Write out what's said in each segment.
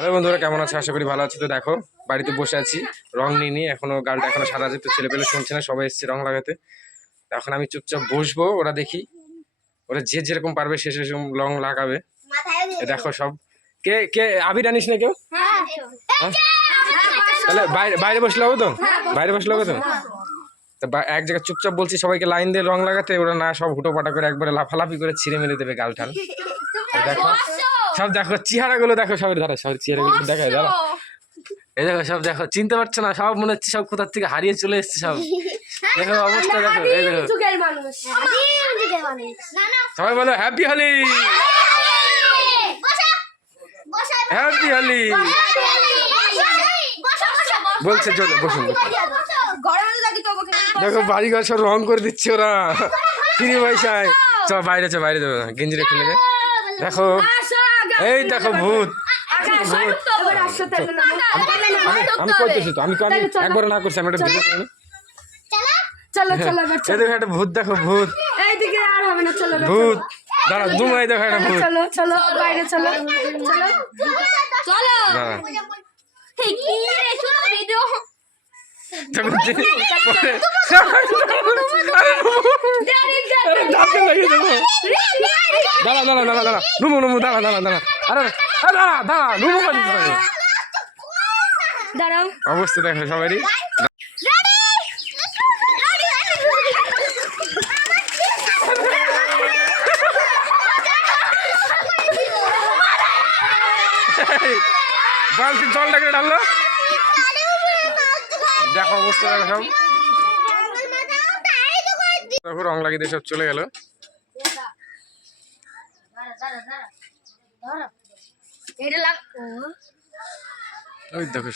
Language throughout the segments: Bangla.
হ্যালো বন্ধুরা কেমন আছে? আশা করি ভালো আছি। তো দেখো বাড়িতে বসে আছি রং নিয়ে নিয়ে। এখনও গানটা এখনও সারা যেত ছেলে পেলে শুনছে না সবাই এসছে রং লাগাতে। এখন আমি চুপচাপ বসবো ওরা দেখি। ওরা যে যেরকম পারবে সে সেরকম রং লাগাবে। দেখো সব। কে কে আবির আনিস না কেউ? তাহলে বাইরে বাইরে বসলে হবে তো? বাইরে বসলে হবে তো? তা এক জায়গায় চুপচাপ বলছি সবাইকে লাইন দিয়ে রং লাগাতে। ওরা না সব হুটো পাটা করে একবারে লাফালাফি করে ছিঁড়ে মেরে দেবে গাল ঠাল তো দেখো। সব দেখো চেহারাগুলো দেখো সবের ধারে সব চেহারাগুলো দেখায় দাঁড়া এই দেখো সব দেখো চিনতে পারছ না সব মনে হচ্ছে সব কোথার থেকে হারিয়ে চলে এসছে সব। দেখো অবস্থা দেখো এই দেখো। সবাই বলো হ্যাপি হোলি হ্যাপি হোলি বলছে চলে বসুন দেখো বাড়ি ঘর সব রং করে দিচ্ছে ওরা। ফ্রি পয়সায়। চ বাইরে চ বাইরে যাব। গেঞ্জিরে খুলে দে। দেখো। এই দেখো ভূত আমি করতেছি তো আমি একবার না করছি আমি। চলো চলো দেখো একটা ভূত দেখো ভূত এইদিকে আর হবে না চলো ভূত দাঁড়া দুমাই দেখো একটা ভূত চলো চলো বাইরে চলো চলো চলো দাঁড়া দাঁড়া দাঁড়া দাঁড়া দাঁড়া। নুমু নুমু দাঁড়া দাঁড়া দাঁড়া। আরে দাঁড়া দাঁড়া নুমু হবে। দাঁড়াও। অবস্থা দেখো সবারই। বালতি জলটাকে ঢাললো। দেখো অবস্থা দেখো রং লাগিয়ে দিয়ে সব চলে গেল।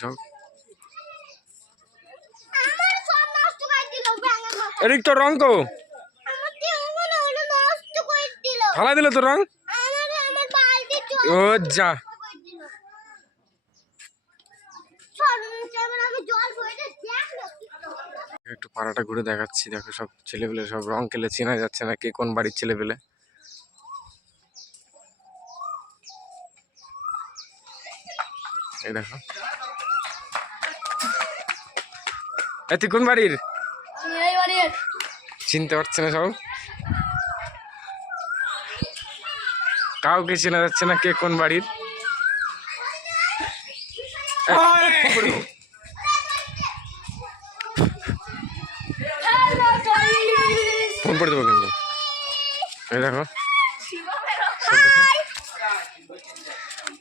সব। তো রং ফালা দিল তো রং? ও যা। একটু পাড়াটা ঘুরে দেখাচ্ছি, দেখো সব ছেলেপেলে সব রং খেলে চেনা যাচ্ছে না কে কোন বাড়ির ছেলেপেলে। এই দেখো। এ তুই কোন বাড়ির? চিনতে পারছে না সব। কাউকে চেনা যাচ্ছে না কে কোন বাড়ির। ফোন করে দেবো কিন্তু। এই দেখো।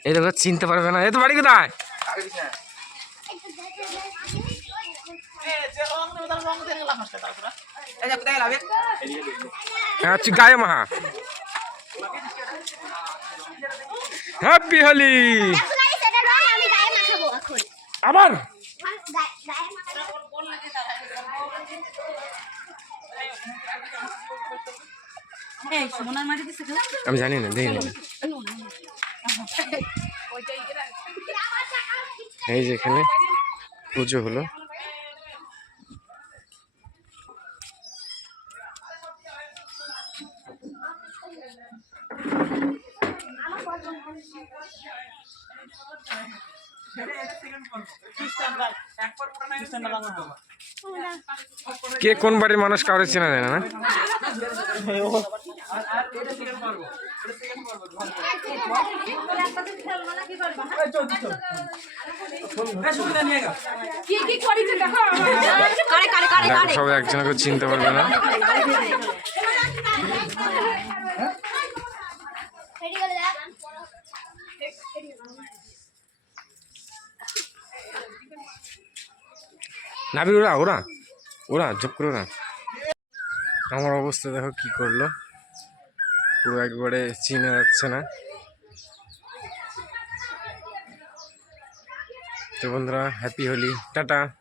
এই দেখো চিনতে পারবে না। এই তো বাড়ি কোথায়? হ্যাঁ গায়ে মাহা হ্যাপি হোলি আবার? আমি জানি না দেখি এই যে এখানে পুজো হলো। কে কোন বাড়ির মানুষ কাউরে চেনা যায় না? সবাই একজনকে চিনতে পারবে না। নাবির, ওরা ওরা ওরা ঝপ করে ওরা। আমার অবস্থা দেখো কি করল। পুরো একবারে চিনা যাচ্ছে না। তো বন্ধুরা হ্যাপি হোলি, টাটা।